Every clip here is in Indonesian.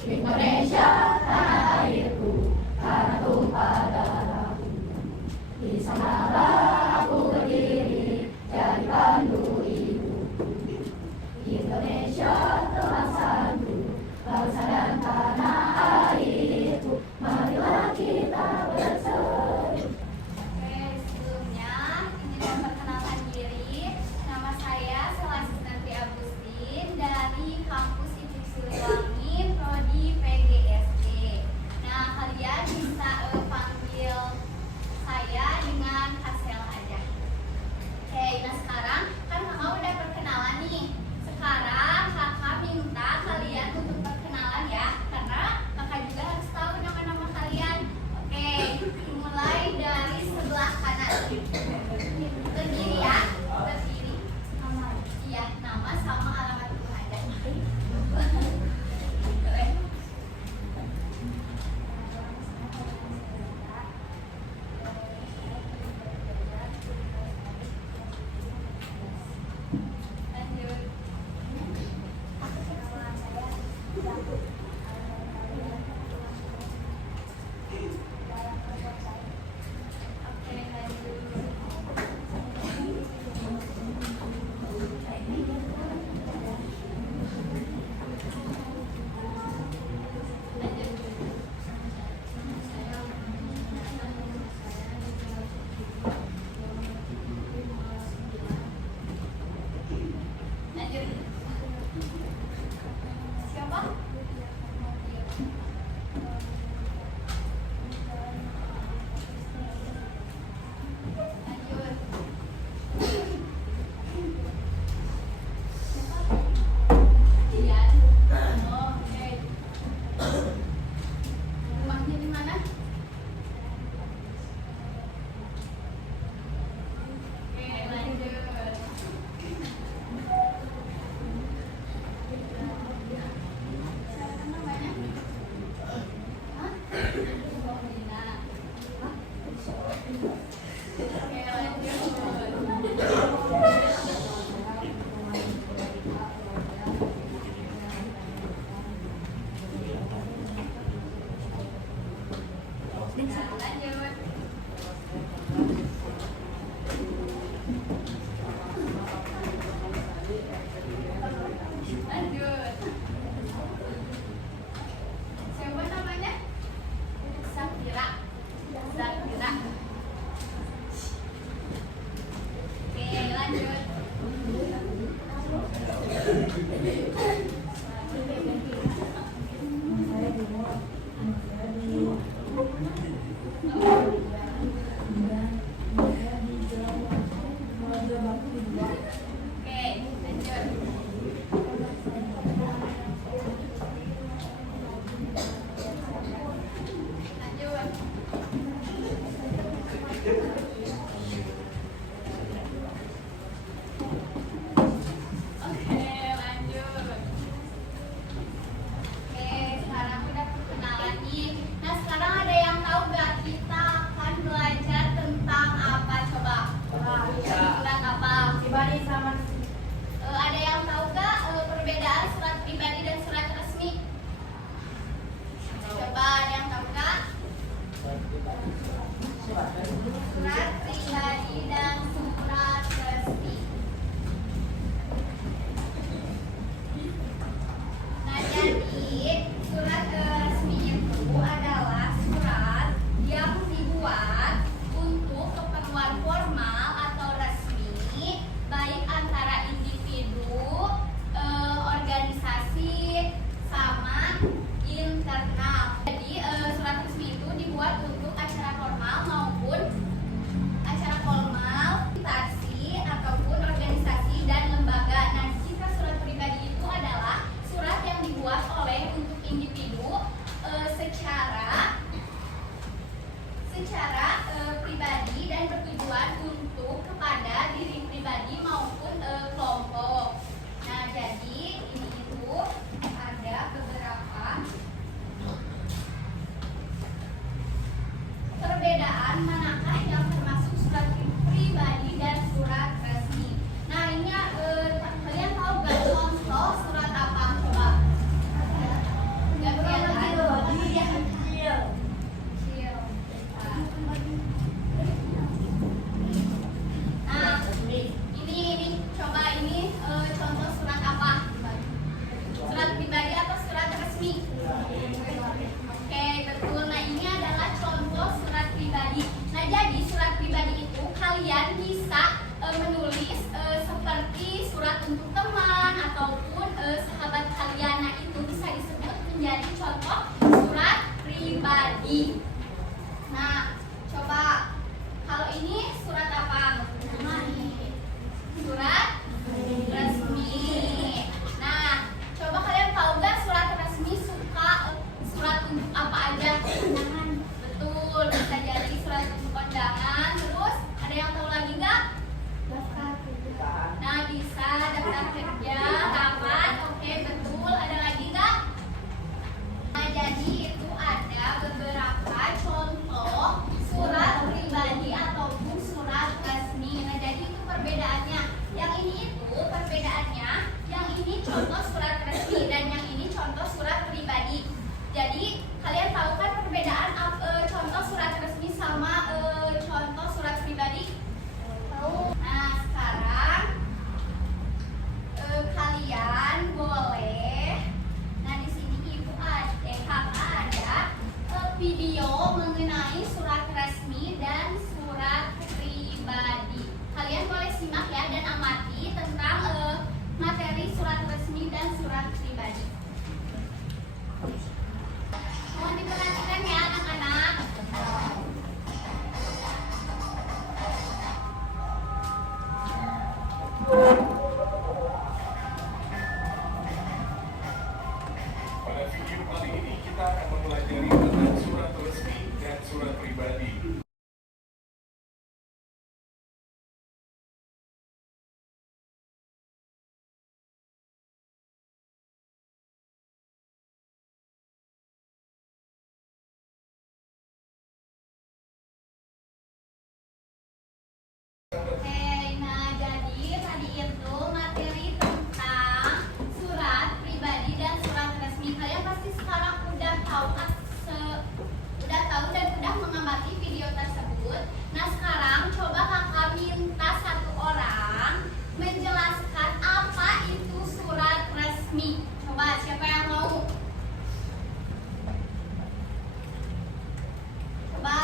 Indonesia tanah airku, tanah tumpah darahku. Di sanalah aku berdiri, jadi pandu ibuku. Indonesia bangsaku, bangsa dan tanah airku. Marilah kita bersatu. Oke, sebelumnya izin memperkenalkan diri. Nama saya Selasih Agustin dari kampus IPIK Siliwangi, Prodi PGSD. Nah, kalian bisa panggil saya dengan Kasel aja. Oke, nah sekarang kan kakak udah perkenalan nih. Sekarang kakak minta kalian untuk perkenalan ya, karena kakak juga harus tahu nama-nama kalian. Oke, mulai dari sebelah kanan. Berdiri ya, berdiri. Iya, nama sama alamat rumah aja. Siapa? Lanjut. Dian. Oh, oke. Rumahnya di mana? Oke, lanjut. Siapa namanya? Hah? Dina. Oke, lanjut. Lanjut. Lanjut. Siapa namanya? Zakira. Zakira. Oke, lanjut. Oke, lanjut. Lanjut. Oke, lanjut. Oke, sekarang udah perkenalan nih. Nah, sekarang ada yang tahu gak kita akan belajar tentang apa coba? Surat apa? Pribadi sama Ada yang tahu gak perbedaan surat pribadi dan surat resmi? Coba ada yang tahu gak? Surat pribadi dan surat resmi. Nah, jadi surat resmi itu adalah surat yang dibuat untuk keperluan formal atau resmi, baik antara individu, organisasi, sama internal. Jadi surat resmi itu dibuat untuk acara formal maupun acara formal, instansi ataupun organisasi dan lembaga. Nah, jika surat pribadi itu adalah surat yang dibuat oleh untuk individu secara pribadi dan bertujuan untuk kepada diri pribadi maupun kelompok. Nah, jadi ini itu ada beberapa perbedaan manakah contoh surat pribadi. Nah, coba kalau ini surat apa? Surat resmi. Nah, coba kalian tahu nggak surat resmi surat untuk apa aja? Betul, bisa jadi surat untuk kondangan. Terus ada yang tahu lagi nggak? Nah, bisa daftar kerja, rapat. Oke, betul. Ada lagi nggak? Nah, jadi itu ada beberapa contoh surat pribadi ataupun surat resmi. Nah, jadi itu perbedaannya. Yang ini itu perbedaannya, yang ini contoh surat resmi dan yang ini contoh surat pribadi. Jadi kalian tahu kan perbedaan contoh surat resmi sama contoh surat pribadi? Tahu. Nah, sekarang kalian boleh. Nah, di sini ibu kakak ada video mengenai surat resmi dan surat pribadi. Kalian boleh simak ya dan amati tentang materi surat resmi dan surat pribadi. Mohon diperhatikan ya anak-anak. Pada video kali ini kita akan mempelajari tentang surat resmi dan surat pribadi. Oke, nah jadi tadi itu materi tentang surat pribadi dan surat resmi. Kalian pasti sekarang udah tahu dan udah mengamati video tersebut. Nah, sekarang coba kakak minta satu orang menjelaskan apa itu surat resmi. Coba siapa yang mau? Coba,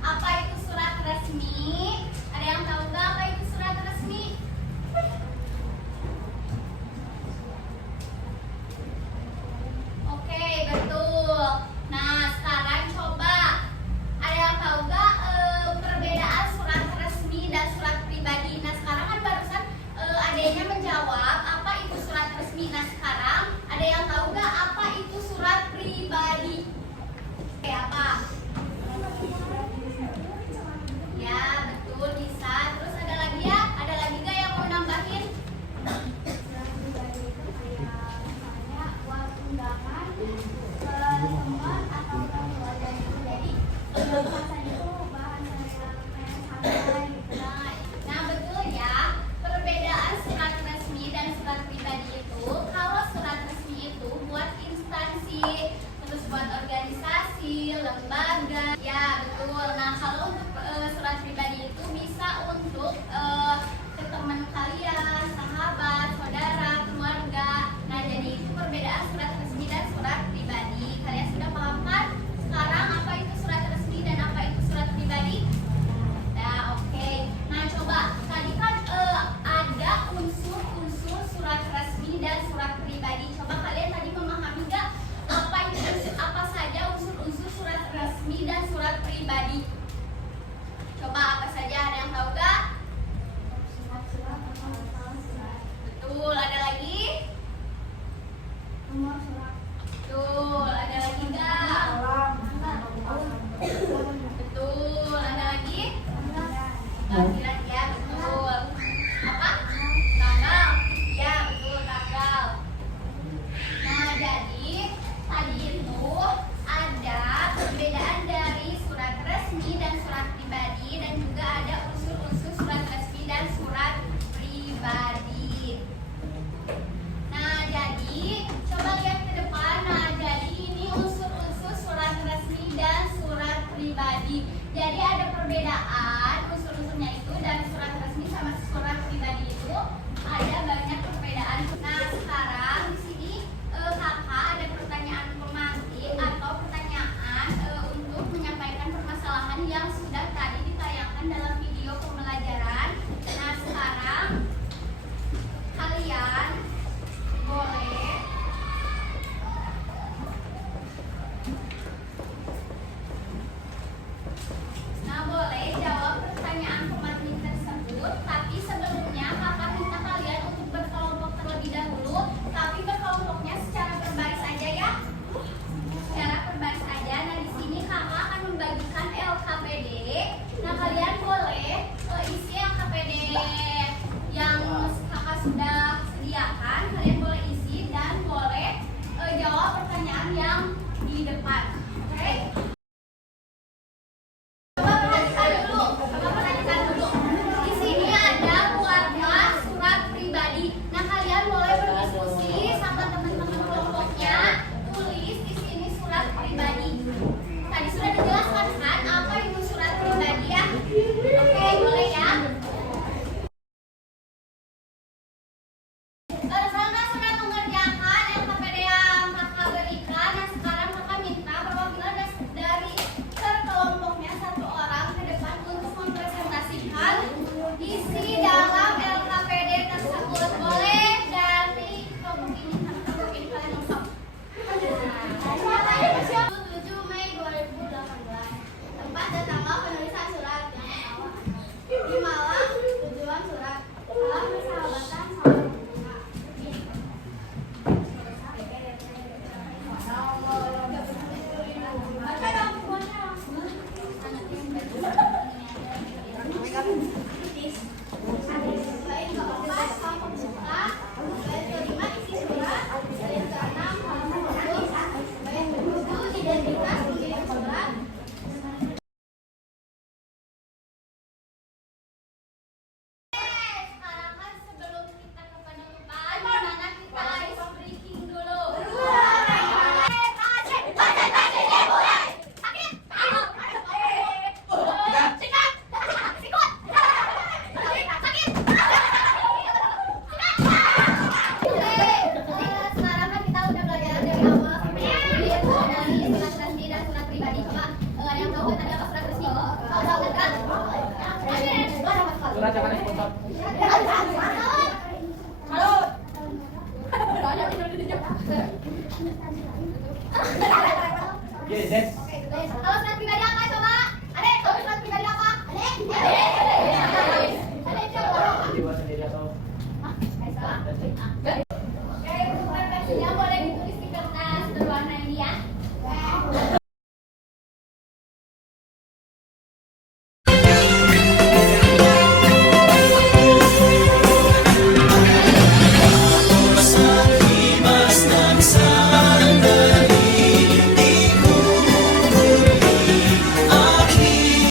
apa itu surat resmi? Ada yang tahu nggak apa itu surat resmi? Oke, betul. Nah, sekarang coba ada yang tahu nggak perbedaan surat resmi dan surat pribadi? Nah, sekarang kan barusan adanya menjawab apa itu surat resmi. Nah, sekarang ada yang tahu nggak apa itu surat pribadi? Oke, apa? Ya, betul, bisa. Terus ada lagi ya? Ada lagi nggak yang mau nambahin? Surat pribadi itu kayak misalnya buat undangan ke teman atau ke keluarga itu. Jadi biasanya itu bahan yang santai. Nah, betul ya. Perbedaan surat resmi dan surat pribadi itu, kalau surat resmi itu buat instansi, terus buat organisasi, lembaga. Ya, betul. Nah, kalau untuk surat pribadi itu bisa untuk ke teman kalian, sahabat, saudara, keluarga. Nah, jadi itu perbedaan surat resmi dan surat pribadi. Kalian sudah paham kan? Sekarang apa itu surat resmi dan apa itu surat pribadi? Nah, oke. Nah, coba tadi kan ada unsur-unsur surat resmi dan surat pribadi. Coba kalian tadi memahami nggak apa saja unsur-unsur surat resmi dan surat pribadi? Coba apa saja, ada yang tahu nggak? Betul, ada lagi? Betul, ada lagi nggak? Betul, ada lagi? Panggilan ya, betul. Apa? Tanggal? Ya, betul, tanggal. Nah, jadi tadi itu ada perbedaan dari surat resmi dan surat pribadi dan juga ada unsur-unsur Oke, Des. Kalau surat pribadi apa coba? Adek, kalau surat pribadi apa? Adek? Adek. Adek coba. Jiwa sendiri atau? Hah?